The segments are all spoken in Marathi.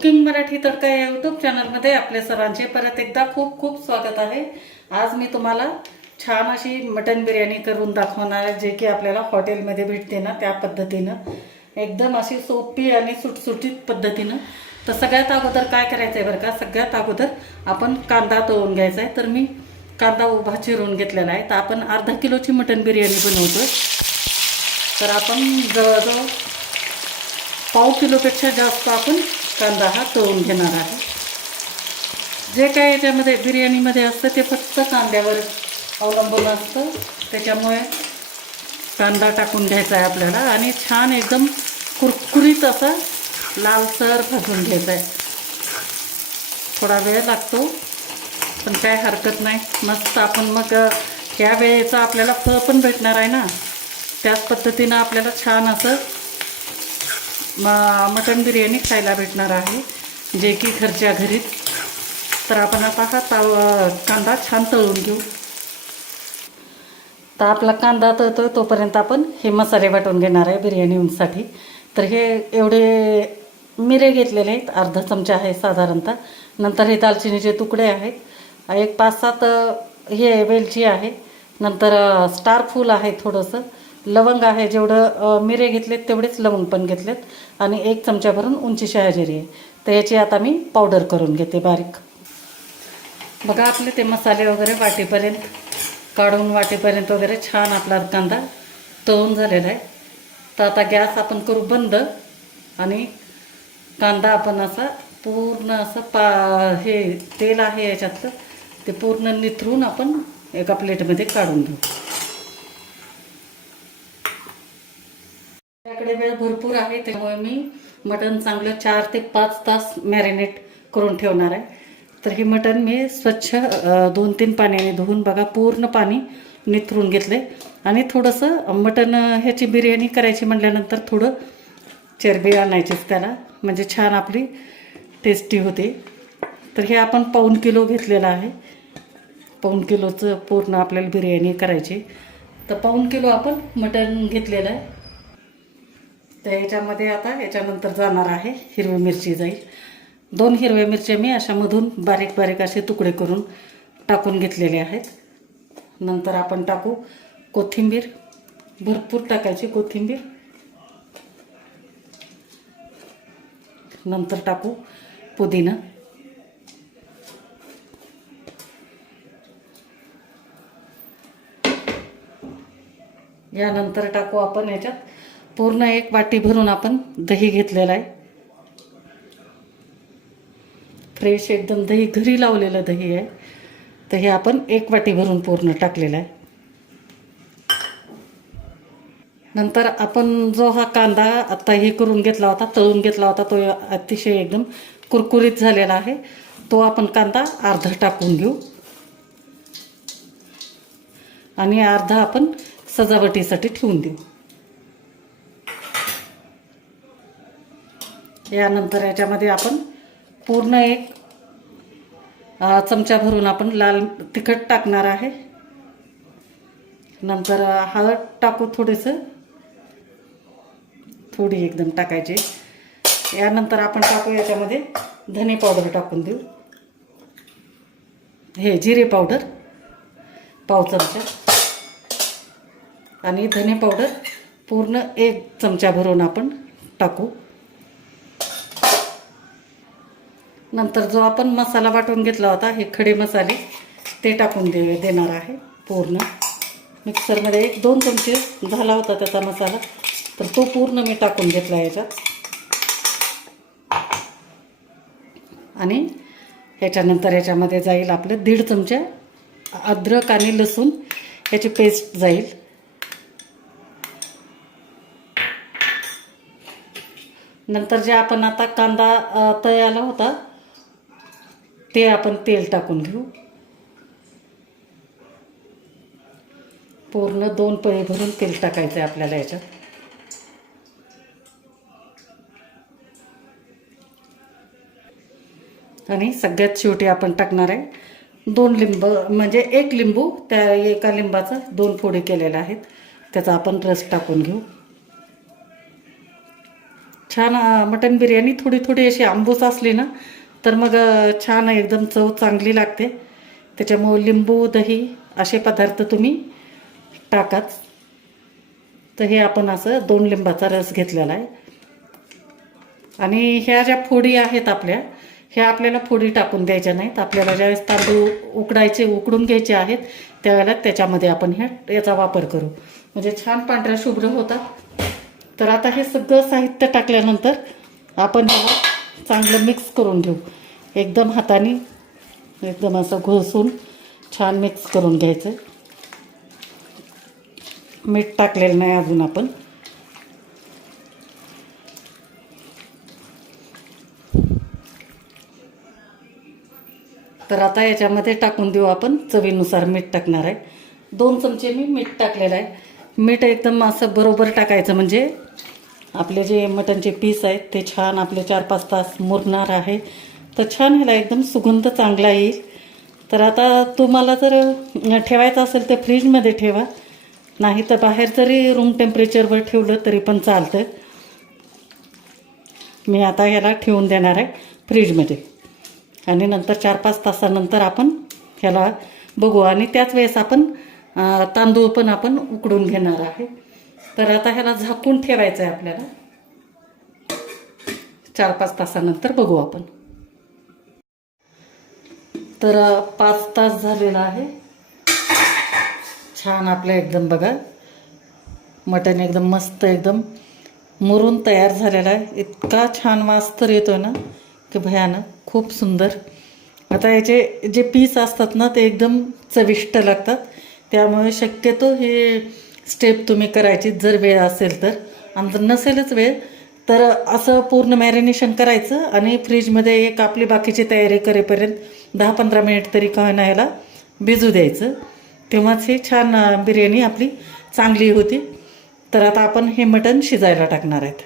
कुकिंग मराठी तडका या यूट्यूब चॅनलमध्ये आपले सर्वांचे परत एकदा खूप खूप स्वागत आहे। आज मी तुम्हाला छान अशी मटन बिर्याणी करून दाखवणार आहे, जे की आपल्याला हॉटेलमध्ये भेटते ना त्या पद्धतीनं, एकदम अशी सोपी आणि सुटसुटीत पद्धतीनं। तर सगळ्यात अगोदर काय करायचं आहे बरं का, सगळ्यात अगोदर आपण कांदा तळून घ्यायचा आहे। तर मी कांदा उभा चिरून घेतलेला आहे। तर आपण अर्धा किलोची मटन बिर्याणी बनवतोय, तर आपण जवळजवळ पाव किलोपेक्षा जास्त आपण कांदा हा तळून घेणार आहे। जे काय याच्यामध्ये बिर्याणीमध्ये असतं ते फक्त कांद्यावर अवलंबून असतं, त्याच्यामुळे कांदा टाकून घ्यायचा आहे आपल्याला आणि छान एकदम कुरकुरीत असा लालसर भाजून घ्यायचा आहे। थोडा वेळ लागतो पण काय हरकत नाही, मस्त आपण मग या वेळेचा आपल्याला फळ पण भेटणार आहे ना, त्याच पद्धतीनं आपल्याला छान असं मटन बिर्याणी खायला भेटणार आहे, जे की घरच्या घरीच। तर आपण आता हा कांदा छान तळून घेऊ। तर आपला कांदा तळतोय तोपर्यंत आपण हे मसाले वाटून घेणार आहे बिर्याणीसाठी। तर हे एवढे मिरे घेतलेले आहेत, अर्धा चमचा आहे साधारणतः। नंतर हे दालचिनीचे तुकडे आहेत, एक 5-7 हे वेलची आहे, नंतर स्टार फूल आहे, थोडंसं लवंग आहे, जेवढं मिरे घेतलेत तेवढेच लवंग पण घेतलेत, आणि 1 चमचा भरून उंची शहाजिरी आहे। तर याची आता मी पावडर करून घेते बारीक। बघा आपले ते मसाले वगैरे वाटेपर्यंत काढून वाटेपर्यंत वगैरे छान आपला कांदा तळून झालेला आहे। तर आता गॅस आपण करू बंद आणि कांदा आपण असा पूर्ण असं हे तेल आहे याच्यातलं ते पूर्ण निथरून आपण एका प्लेटमध्ये काढून घेऊ। आपल्याकडे वेळ भरपूर आहे, त्यामुळे मी मटण चांगलं 4 ते 5 तास मॅरिनेट करून ठेवणार आहे। तर हे मटण मी स्वच्छ 2-3 पाण्याने धुवून बघा पूर्ण पाणी निथरून घेतले, आणि थोडंसं मटण ह्याची बिर्याणी करायची म्हटल्यानंतर थोडं चरबी आणायचीच त्याला, म्हणजे छान आपली टेस्टी होते। तर हे आपण पाऊण किलो घेतलेलं आहे, पाऊण किलोचं पूर्ण आपल्याला बिर्याणी करायची। तर पाऊण किलो आपण मटण घेतलेलं आहे। तर याच्यामध्ये आता याच्यानंतर जाणार आहे हिरवी मिरची जाईल। 2 हिरव्या मिरच्या मी अशा मधून बारीक बारीक असे तुकडे करून टाकून घेतलेले आहेत। नंतर आपण टाकू कोथिंबीर, भरपूर टाकायची कोथिंबीर। नंतर टाकू पुदिना, यानंतर टाकू आपण याच्यात पूर्ण 1 वाटी भरून आपण दही घेतलेलं आहे, फ्रेश एकदम दही, घरी लावलेलं दही आहे। तर हे आपण 1 वाटी भरून पूर्ण टाकलेलं आहे। नंतर आपण जो हा कांदा आता हे करून घेतला होता, तळून घेतला होता, तो अतिशय एकदम कुरकुरीत झालेला आहे। तो आपण कांदा अर्धा टाकून घेऊ आणि अर्धा आपण सजावटीसाठी ठेवून देऊ। यानंतर याच्यामध्ये आपण पूर्ण 1 चमचा भरून आपण लाल तिखट टाकणार आहे। नंतर हळद टाकू थोडीसं, थोडी एकदम टाकायची। यानंतर आपण टाकू याच्यामध्ये धने पावडर टाकून देऊ, हे जिरे पावडर पाव चमचा, आणि धने पावडर पूर्ण 1 चमचा भरून आपण टाकू। नंतर जो आपण मसाला वाटून घेतला होता, हे खडे मसाले ते टाकून देणार आहे पूर्ण मिक्सरमध्ये। 1-2 चमचे झाला होता त्याचा मसाला, तर तो पूर्ण मी टाकून घेतला याच्यात। आणि ह्याच्यानंतर याच्यामध्ये जाईल आपलं 1.5 चमचा अद्रक आणि लसूण याची पेस्ट जाईल। नंतर जे आपण आता कांदा तळाला होता ते आपण तेल टाकून घेऊ, पूर्ण 2 पळी भरून तेल टाकायचं आहे आपल्याला याच्यात। आणि सगळ्यात शेवटी आपण टाकणार आहे 2 लिंब, म्हणजे 1 लिंबू, त्या एका लिंबाचा 2 फोडी केलेल्या आहेत, त्याचा आपण रस टाकून घेऊ। छान मटण बिर्याणी थोडी थोडी अशी आंबूस असली ना तर मग छान एकदम चव चांगली लागते. त्याच्यामुळे लिंबू दही असे पदार्थ तुम्ही टाकाच. तर हे आपण असं 2 लिंबाचा रस घेतलेला आहे. आणि ह्या ज्या फोडी आहेत आपल्या, ह्या आपल्याला फोडी टाकून द्यायच्या नाहीत. आपल्याला ज्यावेळेस तांदूळ उकडून घ्यायचे आहेत त्यावेळेला त्याच्यामध्ये आपण याचा वापर करू, म्हणजे छान पांढऱ्या शुभ्र होतात. तर आता हे सगळं साहित्य टाकल्यानंतर आपण ह्याला चांगलं मिक्स करून घेऊ. एकदम हाताने एकदम असं घोसून छान मिक्स करून घ्यायचं. मीठ टाकलेलं नाही अजून आपण. तर आता याच्यामध्ये टाकून देऊ आपण चवीनुसार मीठ टाकणार आहे. 2 चमचे मी मीठ टाकलेलं आहे. मीठ एकदम असं बरोबर टाकायचं म्हणजे आपले जे मटणचे पीस आहेत ते छान आपले 4-5 तास मुरणार आहे. तर छान ह्याला एकदम सुगंध चांगला येईल. तर आता तुम्हाला जर ठेवायचं असेल तर फ्रीजमध्ये ठेवा, नाही तर बाहेर जरी रूम टेम्परेचरवर ठेवलं तरी पण चालतं. मी आता ह्याला ठेवून देणार आहे फ्रीजमध्ये आणि नंतर 4-5 तासानंतर आपण ह्याला बघू. आणि त्याच वेळेस आपण तांदूळ पण आपण उकडून घेणार आहे. तर आता ह्याला झाकून ठेवायचं आहे आपल्याला. 4-5 तासानंतर बघू आपण. तर 5 तास झालेला आहे. छान आपलं एकदम बघा मटण एकदम मस्त एकदम मुरून तयार झालेला आहे. इतका छान वास तर येतो ना की भयानक, खूप सुंदर. आता याचे जे पीस असतात ना ते एकदम चविष्ट लागतात. त्यामुळे शक्यतो हे स्टेप तुम्ही करायची जर वेळ असेल तर. आणि जर नसेलच वेळ तर असं पूर्ण मॅरिनेशन करायचं आणि फ्रीजमध्ये एक आपली बाकीची तयारी करेपर्यंत 10-15 मिनिट तरी का होईना ह्याला भिजू द्यायचं. तेव्हाच ही छान बिर्याणी आपली चांगली होती. तर आता आपण हे मटण शिजायला टाकणार आहेत.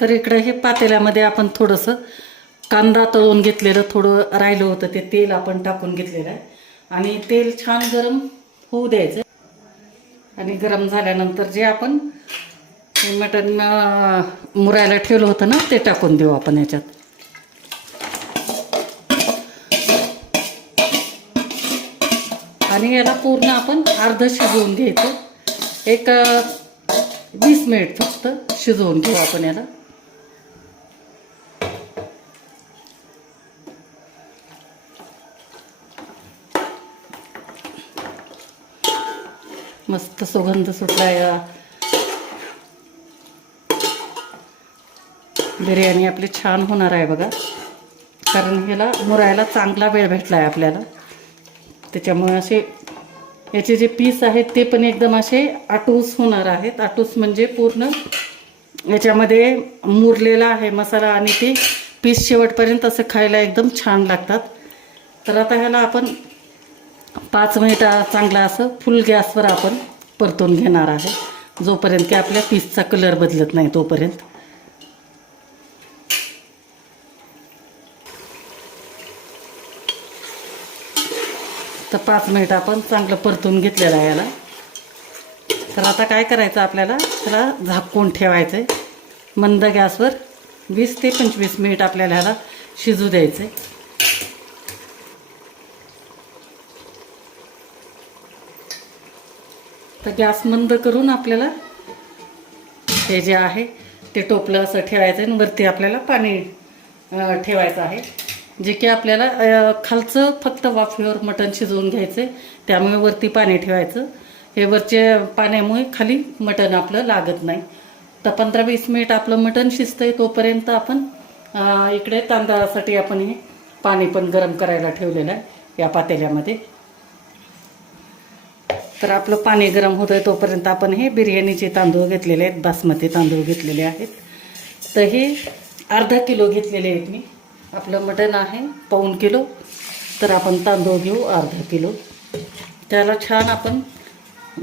तर इकडे हे पातेल्यामध्ये आपण थोडंसं कांदा तळून घेतलेलं थोडं राहिलं होतं ते तेल आपण टाकून घेतलेलं आहे. आणि तेल छान गरम होऊ द्यायचं. आणि गरम झाल्यानंतर जे आपण हे मटण मुरायला ठेवलं होतं ना ते टाकून देऊ आपण याच्यात. आणि याला पूर्ण आपण अर्ध शिजवून घ्यायचं. एक 20 मिनिट फक्त शिजवून घेऊ आपण याला. मस्त सुगंध सुटला या. बिर्याणी आपली छान होणार आहे बघा, कारण ह्याला मुरायला चांगला वेळ भेटला आहे आपल्याला. त्याच्यामुळे असे याचे जे पीस आहेत ते पण एकदम असे आटूस होणार आहेत. आटूस म्हणजे पूर्ण याच्यामध्ये मुरलेला आहे मसाला आणि ते पीस शेवटपर्यंत असं खायला एकदम छान लागतात. तर आता ह्याला आपण 5 मिनिट चांगला असं फुल गॅसवर आपण परतून घेणार आहे, जोपर्यंत की आपल्या पीसचा कलर बदलत नाही तोपर्यंत. तर 5 मिनिट आपण चांगलं परतून घेतलेलं आहे याला. तर आता काय करायचं आपल्याला, त्याला झाकून ठेवायचं आहे मंद गॅसवर. 20 ते 25 मिनिट आपल्याला ह्याला शिजू द्यायचं आहे. तर गॅस मंद करून आपल्याला हे जे आहे ते टोपलं असं ठेवायचं आहे आणि वरती आपल्याला पाणी ठेवायचं आहे, जे की आपल्याला खालचं फक्त वाफेवर मटण शिजवून घ्यायचं आहे. त्यामुळे वरती पाणी ठेवायचं. हे वरच्या पाण्यामुळे खाली मटण आपलं लागत नाही. तर 15-20 मिनिट आपलं मटण शिजतं आहे तोपर्यंत आपण इकडे तांदळासाठी आपण हे पाणी पण गरम करायला ठेवलेलं आहे या पातेल्यामध्ये. तर आपलं पाणी गरम होतं आहे तोपर्यंत आपण हे बिर्याणीचे तांदूळ घेतलेले आहेत, बासमती तांदूळ घेतलेले आहेत. तर हे अर्धा किलो घेतलेले आहेत मी. आपलं मटण आहे 1.25 किलो, तर आपण तांदूळ घेऊ अर्धा किलो. त्याला छान आपण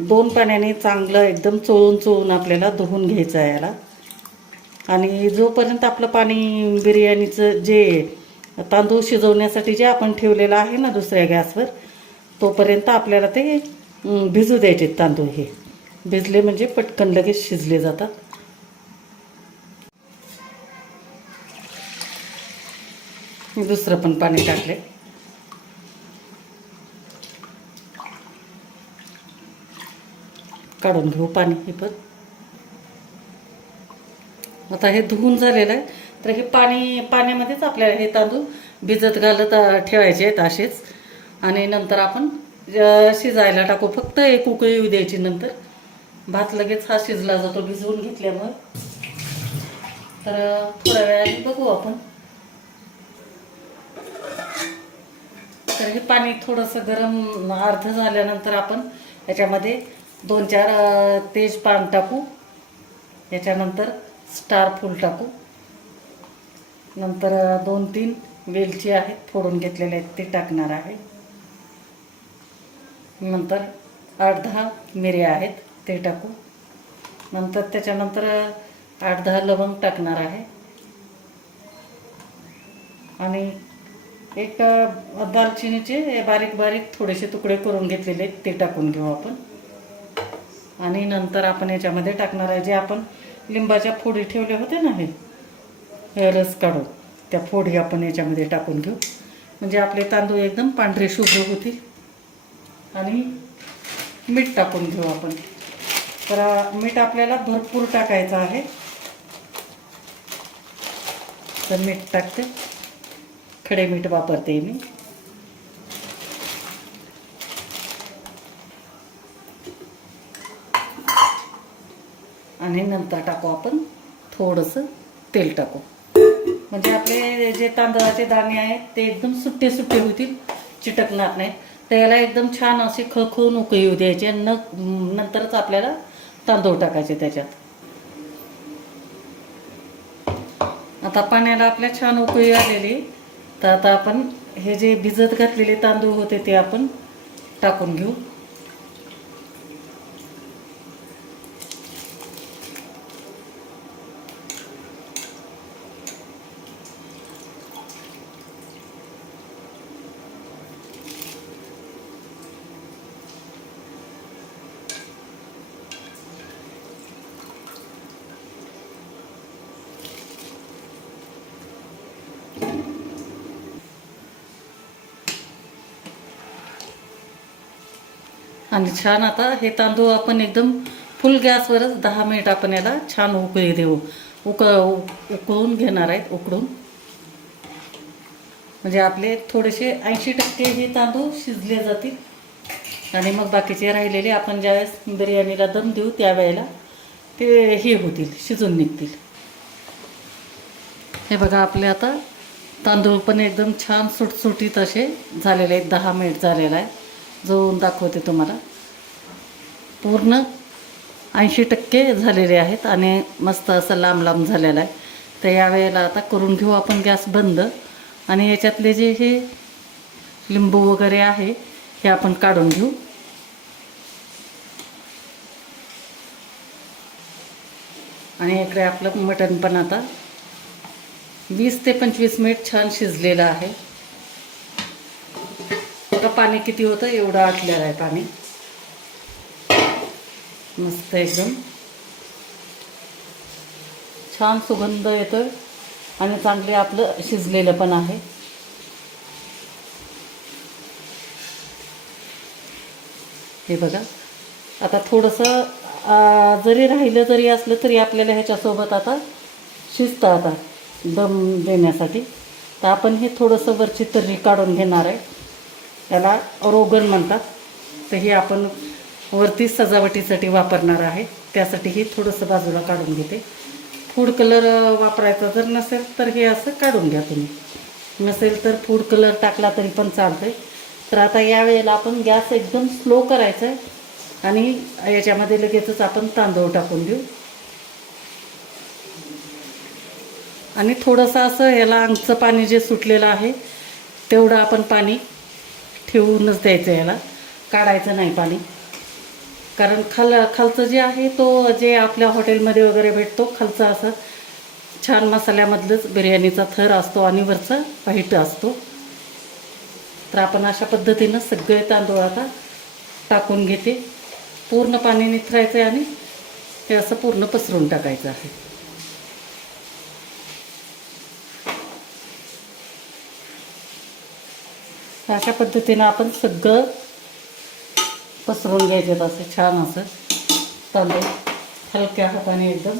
2 पाण्याने चांगलं एकदम चोळून आपल्याला धुवून घ्यायचं आहे याला. आणि जोपर्यंत आपलं पाणी बिर्याणीचं जे तांदूळ शिजवण्यासाठी जे आपण ठेवलेलं आहे ना दुसऱ्या गॅसवर, तोपर्यंत आपल्याला ते भिजू द्यायचे तांदूळ. हे भिजले म्हणजे पटकन लगेच शिजले जातात. दुसरं पण पाणी टाकले. काढून घेऊ पाणी हे पण. आता हे धुवून झालेलं आहे, तर हे पाण्यामध्येच आपल्याला हे तांदूळ भिजत घालत ठेवायचे आहेत असेच. आणि नंतर आपण शिजायला टाकू. फक्त एक उकळी येऊ द्यायची. नंतर भात लगेच हा शिजला जातो भिजवून घेतल्यामुळे. तर थोड्या वेळाने बघू आपण. तर हे पाणी थोडंसं गरम अर्ध झाल्यानंतर आपण याच्यामध्ये 2-4 तेजपान टाकू. याच्यानंतर स्टार फूल टाकू. नंतर 2-3 वेलची आहेत फोडून घेतलेले आहेत ते टाकणार आहे. नंतर 8-10 मिऱ्या आहेत ते टाकू. नंतर त्याच्यानंतर 8-10 लवंग टाकणार आहे. आणि एक दालचिनीचे बारीक बारीक थोडेसे तुकडे करून घेतलेले आहेत ते टाकून घेऊ आपण. आणि नंतर आपण याच्यामध्ये टाकणार आहे जे आपण लिंबाच्या फोडी ठेवल्या होत्या ना, हे रस काढून त्या फोडी आपण याच्यामध्ये टाकून घेऊ. म्हणजे आपले तांदूळ एकदम पांढरे शुभ्र होतील. आणि मीठ टाकून घेऊ आपण. तर मीठ आपल्याला भरपूर टाकायचं आहे. तर मीठ टाकते. खडे मीठ वापरते मी. आणि नंतर टाकू आपण थोडंसं तेल टाकू. म्हणजे आपले जे तांदळाचे दाणे आहेत ते एकदम सुट्टे सुट्टे होतील, चिटकणार नाही. तर याला एकदम छान असे खळखळून उकळी येऊ द्यायचे. नंतरच आपल्याला तांदूळ टाकायचे त्याच्यात. आता पाण्याला आपल्या छान उकळी आलेली. तर आता आपण हे जे भिजत घातलेले तांदूळ होते ते आपण टाकून घेऊ. आणि छान आता हे तांदूळ आपण एकदम फुल गॅसवरच 10 मिनिट आपण याला छान उकळी देऊ. उकळून घेणार आहेत उकडून. म्हणजे आपले थोडेसे 80% हे तांदूळ शिजले जातील. आणि मग बाकीचे राहिलेले आपण ज्यावेळेस बिर्याणीला दम देऊ त्यावेळेला ते हे होतील, शिजून निघतील. हे बघा आपले आता तांदूळ पण एकदम छान सुटसुटीत असे झालेले आहेत. 10 मिनिट झालेला आहे. जवळून दाखवते तुम्हाला. पूर्ण 80% झालेले आहेत आणि मस्त असं लांब लांब झालेलं आहे. तर यावेळेला आता करून घेऊ आपण गॅस बंद. आणि याच्यातले जे हे लिंबू वगैरे आहे हे आपण काढून घेऊ. आणि इकडे आपलं मटण पण आता 20 ते 25 मिनिट छान शिजलेलं आहे. आता पाणी किती होतं एवढं आटलेलं आहे पाणी. मस्त एकदम छान सुगंध येतोय आणि चांगले आपलं शिजलेलं पण आहे. हे बघा आता थोडंसं जरी राहिलं जरी असलं तरी आपल्याला ह्याच्यासोबत आता शिजतं आता दम देण्यासाठी. तर आपण हे थोडंसं वरची तर्री काढून घेणार आहे. त्याला रोगन म्हणतात. तर हे आपण वरती सजावटीसाठी वापरणार आहे. त्यासाठी हे थोडंसं बाजूला काढून घेते. फूड कलर वापरायचा जर नसेल तर हे असं काढून घ्या तुम्ही. नसेल तर फूड कलर टाकला तरी पण चालतंय. तर आता यावेळेला आपण गॅस एकदम स्लो करायचा आहे आणि याच्यामध्ये लगेचच आपण तांदूळ टाकून देऊ. आणि थोडंसं असं याला अंगचं पाणी जे सुटलेलं आहे तेवढं आपण पाणी ठेवूनच द्यायचं. याला काढायचं नाही पाणी. कारण खालचं जे आहे तो जे आपल्या हॉटेलमध्ये वगैरे भेटतो खालचं असं छान मसाल्यामधलंच बिर्याणीचा थर असतो आणि वरचा व्हाईट असतो. तर आपण अशा पद्धतीनं सगळे तांदूळ आता टाकून घेते. पूर्ण पाणी निथरायचं आहे आणि हे असं पूर्ण पसरून टाकायचं आहे. अशा पद्धतीनं आपण सगळं पसरून घ्यायचं असं छान असं तांदूळ हलक्या हाताने एकदम.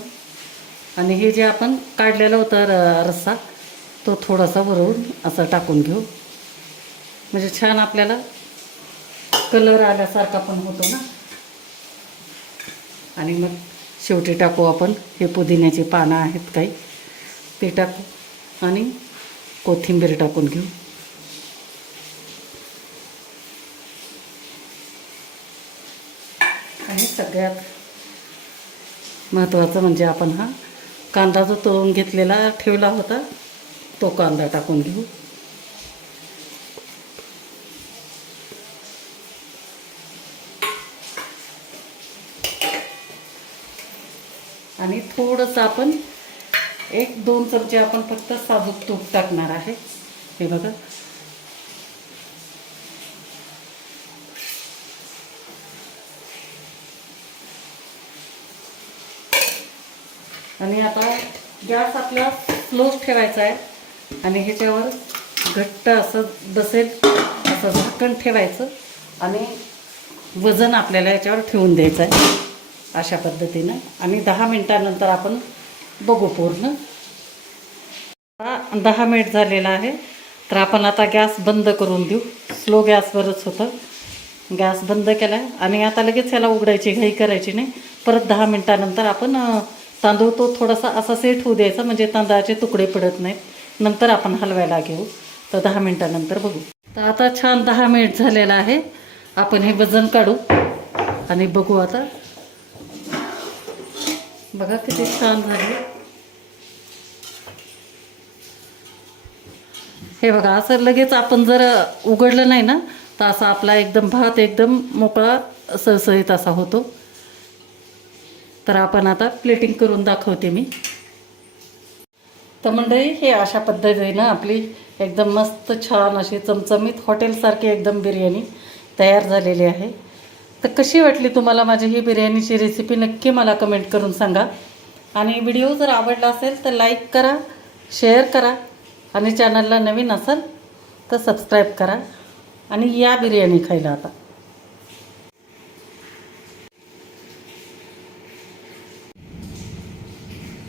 आणि हे जे आपण काढलेलं होतं रस्सा तो थोडासा वरून असं टाकून घेऊ, म्हणजे छान आपल्याला कलर आल्यासारखा पण होतो ना. आणि मग शेवटी टाकू आपण हे पुदिन्याची पानं आहेत काही ते टाकू आणि कोथिंबीर टाकून घेऊ. आणि सगळ्यात महत्त्वाचं म्हणजे आपण हा कांदा जो तळून घेतलेला ठेवला होता तो कांदा टाकून घेऊ. आणि थोडंसं आपण 1-2 चमचे आपण फक्त साजूक तूप टाकणार आहे. हे बघा. आणि आता गॅस आपला स्लोच ठेवायचा आहे आणि ह्याच्यावर घट्ट असं बसेल असं झाकण ठेवायचं आणि वजन आपल्याला याच्यावर ठेवून द्यायचं आहे अशा पद्धतीनं. आणि 10 मिनिटानंतर आपण बघू पूर्ण. 10 मिनिट झालेला आहे, तर आपण आता गॅस बंद करून देऊ. स्लो गॅसवरच होतं. गॅस बंद केला आणि आता लगेच ह्याला उघडायची घाई करायची नाही. परत 10 मिनिटानंतर आपण तांदूळ तो थोडासा असा सेट होऊ द्यायचा, म्हणजे तांदळाचे तुकडे पडत नाहीत. नंतर आपण हलवायला घेऊ. तर 10 मिनिटानंतर बघू. तर आता छान 10 मिनिट झालेला आहे. आपण हे वजन काढू आणि बघू. आता बघा किती छान झाले. हे बघा, असं लगेच आपण जर उघडलं नाही ना तर असा आपला एकदम भात एकदम मोकळा सळसळीत असा होतो. तर आपण आता प्लेटिंग करून दाखवते मी. तर मंडळी, हे अशा पद्धतीनं आपली एकदम मस्त छान अशी चमचमीत हॉटेलसारखी एकदम बिर्याणी तयार झालेली आहे. तर कशी वाटली तुम्हाला माझी ही बिर्याणीची रेसिपी नक्की मला कमेंट करून सांगा. आणि व्हिडिओ जर आवडला असेल तर लाईक करा, शेअर करा आणि चॅनलला नवीन असाल तर सबस्क्राईब करा. आणि या बिर्याणी खायला आता.